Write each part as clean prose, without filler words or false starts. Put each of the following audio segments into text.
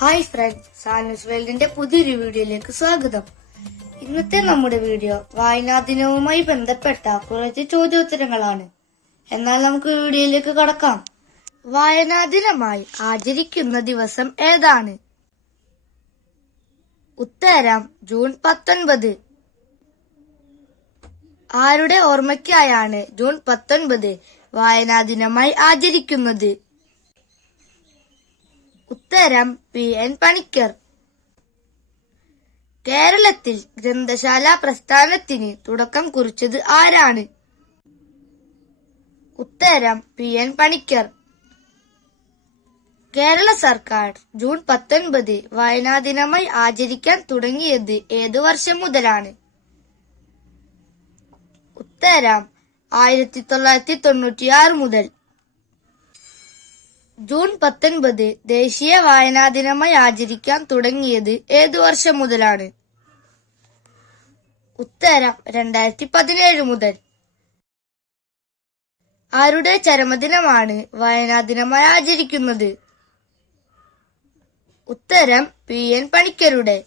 Hi friends, സാനൂസ് വേൾഡിന്റെ പുതിയൊരു വീഡിയോയിലേക്ക് സ്വാഗതം. ഇന്നത്തെ നമ്മുടെ വീഡിയോ വായനാ ദിനവുമായി ബന്ധപ്പെട്ട കുറച്ച് ചോദ്യോത്തരങ്ങളാണ്. എന്നാൽ നമുക്ക് വീഡിയോയിലേക്ക് കടക്കാം. വായനാ ദിനമായി ആചരിക്കുന്ന ദിവസം ഏതാണ്? ഉത്തരം ജൂൺ 19. ആരുടെ ഓർമ്മയ്ക്കായാണ് ജൂൺ 19 വായനാ ദിനമായി ആചരിക്കുന്നത്? ഉത്തരം P.N. പണിക്കർ. കേരളത്തിൽ ഗ്രന്ഥശാല പ്രസ്ഥാനത്തിന് തുടക്കം കുറിച്ചത് ആരാണ്? ഉത്തരം P.N. പണിക്കർ. കേരള സർക്കാർ ജൂൺ 19 വായനാ ദിനമായി ആചരിക്കാൻ തുടങ്ങിയത് ഏതു വർഷം മുതലാണ്? ഉത്തരം 1996 മുതൽ. ജൂൺ 19 ദേശീയ വായനാ ദിനമായി ആചരിക്കാൻ തുടങ്ങിയത് ഏതു വർഷം മുതലാണ്? ഉത്തരം 2017 മുതൽ. ആരുടെ ചരമദിനമാണ് വായനാ ദിനമായി ആചരിക്കുന്നത്? ഉത്തരം P.N. പണിക്കരുടെ.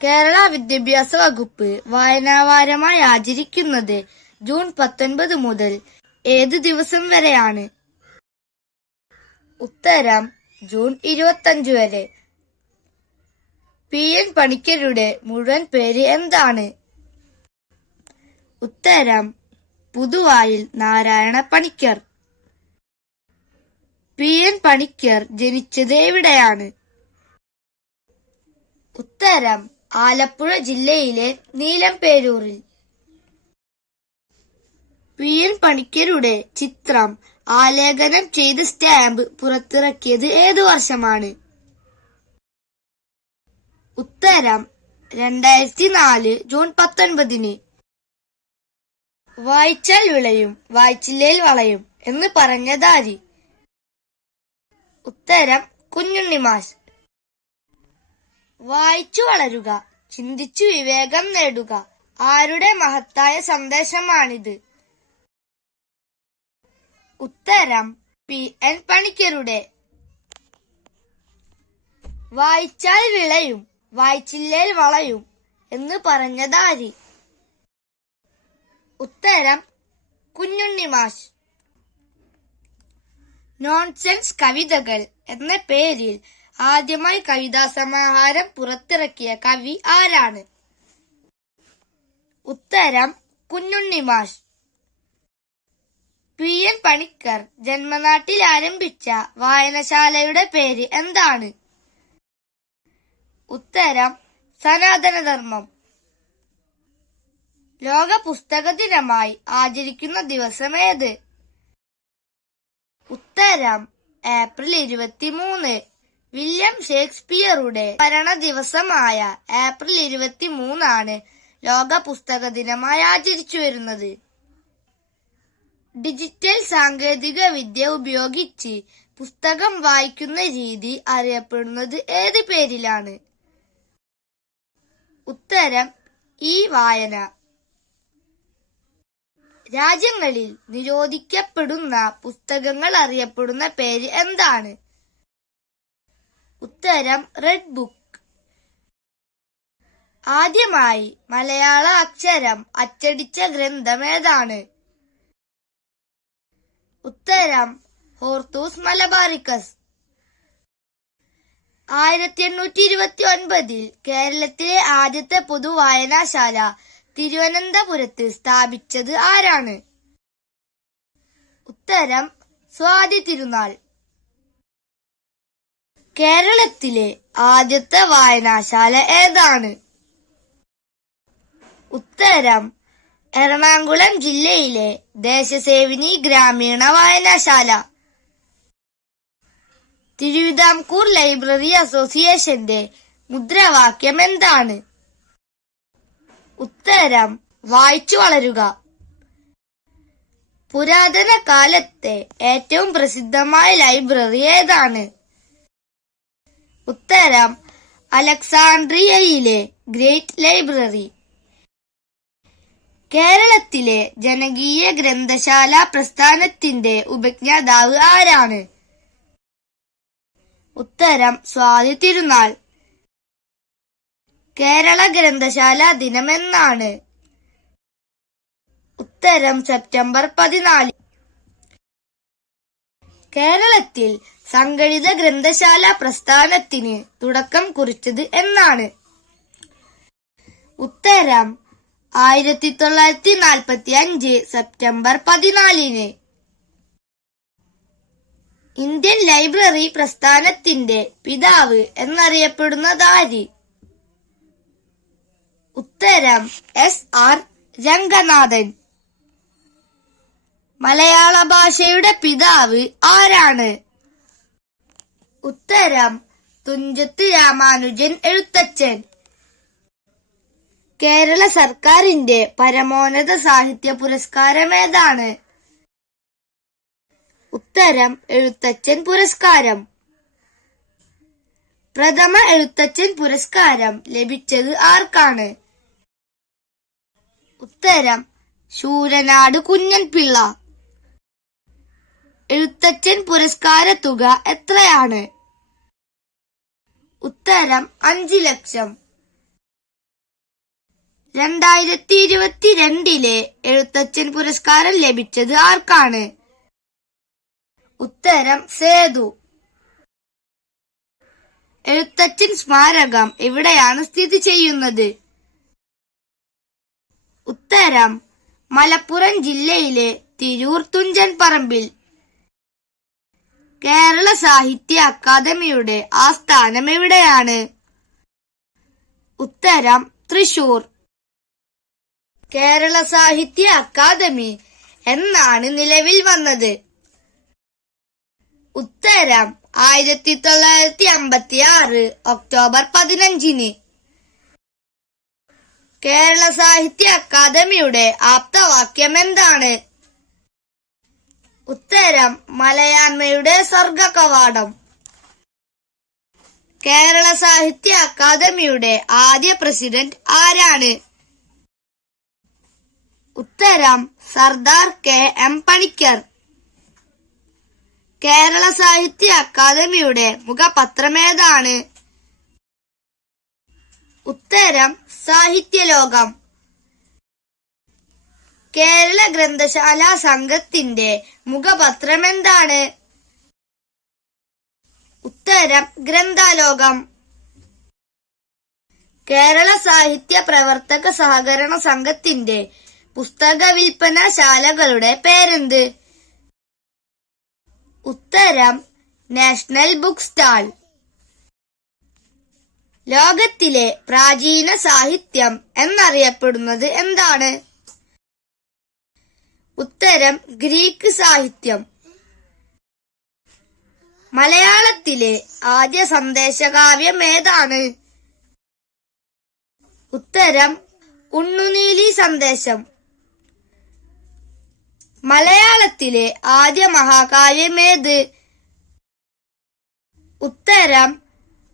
കേരള വിദ്യാഭ്യാസ വകുപ്പ് വായനാവാരമായി ആചരിക്കുന്നത് ജൂൺ 19 മുതൽ ഏതു ദിവസം വരെയാണ്? ഉത്തരം ജൂൺ 25 വരെ. P.N. പണിക്കരുടെ മുഴുവൻ പേര് എന്താണ്? ഉത്തരം പുതുവായിൽ നാരായണ പണിക്കർ. P.N. പണിക്കർ ജനിച്ചത് എവിടെയാണ്? ഉത്തരം ആലപ്പുഴ ജില്ലയിലെ നീലംപേരൂരിൽ. P.N. പണിക്കരുടെ ചിത്രം ആലേഖനം ചെയ്ത സ്റ്റാമ്പ് പുറത്തിറക്കിയത് ഏതു വർഷമാണ്? ഉത്തരം 2004 ജൂൺ 19. വായിച്ചാൽ വിളയും വായിച്ചില്ലേൽ വളയും എന്ന് പറഞ്ഞതാര്? ഉത്തരം കുഞ്ഞുണ്ണി മാഷ്. വായിച്ചു വളരുക, ചിന്തിച്ചു വിവേകം നേടുക, ആരുടെ മഹത്തായ സന്ദേശമാണിത്? ഉത്തരം P.N. പണിക്കരുടെ. വായിച്ചാൽ വിളയും വായിച്ചില്ലേൽ വളയും എന്ന് പറഞ്ഞതാര്? ഉത്തരം കുഞ്ഞുണ്ണി മാഷ്. നോൺസെൻസ് കവിതകൾ എന്ന പേരിൽ ആദ്യമായി കവിതാ സമാഹാരം പുറത്തിറക്കിയ കവി ആരാണ്? ഉത്തരം കുഞ്ഞുണ്ണി മാഷ്. P.N. പണിക്കർ ജന്മനാട്ടിൽ ആരംഭിച്ച വായനശാലയുടെ പേര് എന്താണ്? ഉത്തരം സനാതനധർമ്മം. ലോക പുസ്തക ദിനമായി ആചരിക്കുന്ന ദിവസം ഏത്? ഉത്തരം ഏപ്രിൽ 23. വില്യം ഷേക്സ്പിയറുടെ മരണ ദിവസമായ ഏപ്രിൽ 23 ലോക പുസ്തക ദിനമായി ആചരിച്ചു വരുന്നത്. ഡിജിറ്റൽ സാങ്കേതിക വിദ്യ ഉപയോഗിച്ച് പുസ്തകം വായിക്കുന്ന രീതി അറിയപ്പെടുന്നത് ഏത് പേരിലാണ്? ഉത്തരം വായന. രാജ്യങ്ങളിൽ നിരോധിക്കപ്പെടുന്ന പുസ്തകങ്ങൾ അറിയപ്പെടുന്ന പേര് എന്താണ്? ഉത്തരം റെഡ് ബുക്ക്. ആദ്യമായി മലയാള അക്ഷരം അച്ചടിച്ച ഗ്രന്ഥം ഏതാണ്? ഉത്തരം ഹോർത്തൂസ് മലബാറിക്കസ്. 1829 കേരളത്തിലെ ആദ്യത്തെ പൊതുവായനശാല തിരുവനന്തപുരത്ത് സ്ഥാപിച്ചത് ആരാണ്? ഉത്തരം സ്വാതി തിരുനാൾ. കേരളത്തിലെ ആദ്യത്തെ വായനശാല ഏതാണ്? ഉത്തരം എറണാകുളം ജില്ലയിലെ ദേശസേവിനി ഗ്രാമീണ വായനശാല. തിരുവിതാംകൂർ ലൈബ്രറി അസോസിയേഷന്റെ മുദ്രാവാക്യം എന്താണ്? ഉത്തരം വായിച്ചു വളരുക. പുരാതന കാലത്തെ ഏറ്റവും പ്രസിദ്ധമായ ലൈബ്രറി ഏതാണ്? ഉത്തരം അലക്സാണ്ട്രിയയിലെ ഗ്രേറ്റ് ലൈബ്രറി. കേരളത്തിലെ ജനകീയ ഗ്രന്ഥശാല പ്രസ്ഥാനത്തിന്റെ ഉപജ്ഞാതാവ് ആരാണ്? ഉത്തരം സ്വാതി തിരുനാൾ. കേരള ഗ്രന്ഥശാല ദിനമെന്നാണ്? ഉത്തരം സെപ്റ്റംബർ 14. കേരളത്തിൽ സംഘടിത ഗ്രന്ഥശാല പ്രസ്ഥാനത്തിന് തുടക്കം കുറിച്ചത് എന്നാണ്? ഉത്തരം 1945 സെപ്റ്റംബർ 14. ഇന്ത്യൻ ലൈബ്രറി പ്രസ്ഥാനത്തിന്റെ പിതാവ് എന്നറിയപ്പെടുന്നതാര്? ഉത്തരം SR രംഗനാഥൻ. മലയാള ഭാഷയുടെ പിതാവ് ആരാണ്? ഉത്തരം തുഞ്ചത്ത് രാമാനുജൻ എഴുത്തച്ഛൻ. കേരള സർക്കാരിന്റെ പരമോന്നത സാഹിത്യ പുരസ്കാരം ഏതാണ്? ഉത്തരം എഴുത്തച്ഛൻ പുരസ്കാരം. പ്രഥമ എഴുത്തച്ഛൻ പുരസ്കാരം ലഭിച്ചത് ആർക്കാണ്? ഉത്തരം ശൂരനാട് കുഞ്ഞൻപിള്ള. എഴുത്തച്ഛൻ പുരസ്കാര തുക എത്രയാണ്? ഉത്തരം 5 ലക്ഷം. 2022 എഴുത്തച്ഛൻ പുരസ്കാരം ലഭിച്ചത് ആർക്കാണ്? ഉത്തരം സേതു. എഴുത്തച്ഛൻ സ്മാരകം എവിടെയാണ് സ്ഥിതി ചെയ്യുന്നത്? ഉത്തരം മലപ്പുറം ജില്ലയിലെ തിരൂർ തുഞ്ചൻ പറമ്പിൽ. കേരള സാഹിത്യ അക്കാദമിയുടെ ആസ്ഥാനം എവിടെയാണ്? ഉത്തരം തൃശൂർ. കേരള സാഹിത്യ അക്കാദമി എന്നാണ് നിലവിൽ വന്നത്? ഉത്തരം 1956 ഒക്ടോബർ 15. കേരള സാഹിത്യ അക്കാദമിയുടെ ആപ്തവാക്യം എന്താണ്? ഉത്തരം മലയാണ്മയുടെ സ്വർഗ കവാടം. കേരള സാഹിത്യ അക്കാദമിയുടെ ആദ്യ പ്രസിഡന്റ് ആരാണ്? ഉത്തരം സർദാർ KM പണിക്കർ. കേരള സാഹിത്യ അക്കാദമിയുടെ മുഖപത്രമേതാണ്? ഉത്തരം സാഹിത്യലോകം. കേരള ഗ്രന്ഥശാല സംഘത്തിന്റെ മുഖപത്രമെന്താണ്? ഉത്തരം ഗ്രന്ഥാലോകം. കേരള സാഹിത്യ പ്രവർത്തക സഹകരണ സംഘത്തിന്റെ പുസ്തക വിൽപ്പന ശാലകളുടെ പേരെന്ത്? ഉത്തരം നാഷണൽ ബുക്ക് സ്റ്റാൾ. ലോകത്തിലെ പ്രാചീന സാഹിത്യം എന്നറിയപ്പെടുന്നത് എന്താണ്? ഉത്തരം ഗ്രീക്ക് സാഹിത്യം. മലയാളത്തിലെ ആദ്യ സന്ദേശകാവ്യം ഏതാണ്? ഉത്തരം ഉണ്ണുനീലി സന്ദേശം. മലയാളത്തിലെ ആദ്യ മഹാകാവ്യമേത്? ഉത്തരം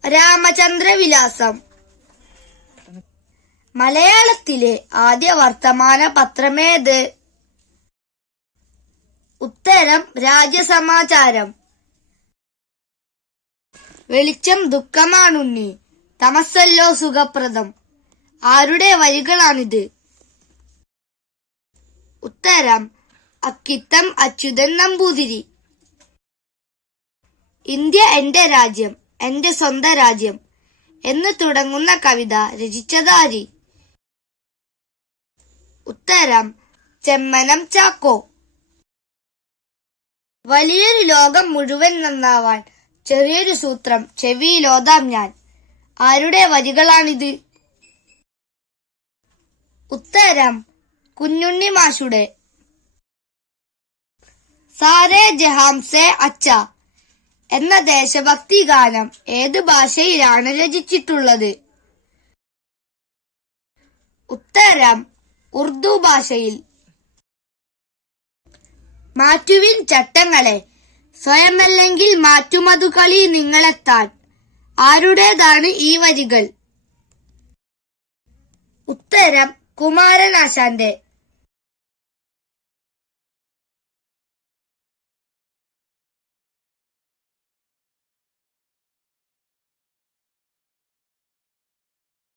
രാമചന്ദ്രവിലാസം. മലയാളത്തിലെ ആദ്യ വർത്തമാന പത്രമേത്? ഉത്തരം രാജ്യസമാചാരം. വെളിച്ചം ദുഃഖമാണുണ്ണി, തമസ്സല്ലോ സുഖപ്രദം. ആരുടെ വരികളാണിത്? ഉത്തരം അക്കിത്തം അച്യുതൻ നമ്പൂതിരി. ഇന്ത്യ എന്റെ രാജ്യം, എന്റെ സ്വന്തം രാജ്യം എന്ന് തുടങ്ങുന്ന കവിത രചിച്ചതാര്? ഉത്തരം ചെമ്മനം ചാക്കോ. വലിയൊരു ലോകം മുഴുവൻ നന്നാവാൻ ചെറിയൊരു സൂത്രം ചെവിയിലോതാം ഞാൻ. ആരുടെ വരികളാണിത്? ഉത്തരം കുഞ്ഞുണ്ണി മാഷുടെ. സാരേ ജഹാംസെ അച്ച എന്ന ദേശഭക്തി ഗാനം ഏത് ഭാഷയിലാണ് രചിച്ചിട്ടുള്ളത്? ഉത്തരം ഉർദു ഭാഷയിൽ. മാറ്റുവിൻ ചട്ടങ്ങളെ, സ്വയമല്ലെങ്കിൽ മാറ്റുമതു കളി നിങ്ങളെത്താൻ. ആരുടേതാണ് ഈ വരികൾ? ഉത്തരം കുമാരനാശാന്റെ.